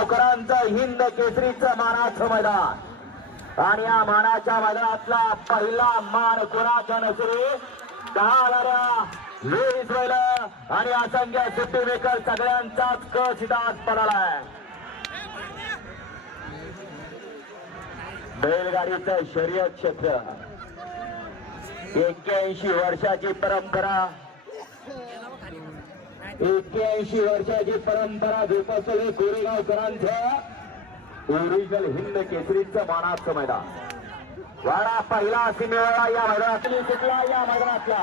कोरेगावकरांचं हिंद केसरीचं मानाचं मैदान आणि या मानाच्या मैदानातला पहिला मान कोणाचा नसरी 10 बैल आणि असंख्य सुट्टी मेकर सगळ्यांचाच कच इथं पडालाय. बैलगाडीचं शर्यत क्षेत्र 81 वर्षाची परंपरा 81 वर्षाची परंपरा जोपासले कोरेगावकरांचं ओरिजिनल हिंद केसरीचं मानाचं मैदान. वाडा पहिला सिमेला या मैदानातली सुटला या मैदानातला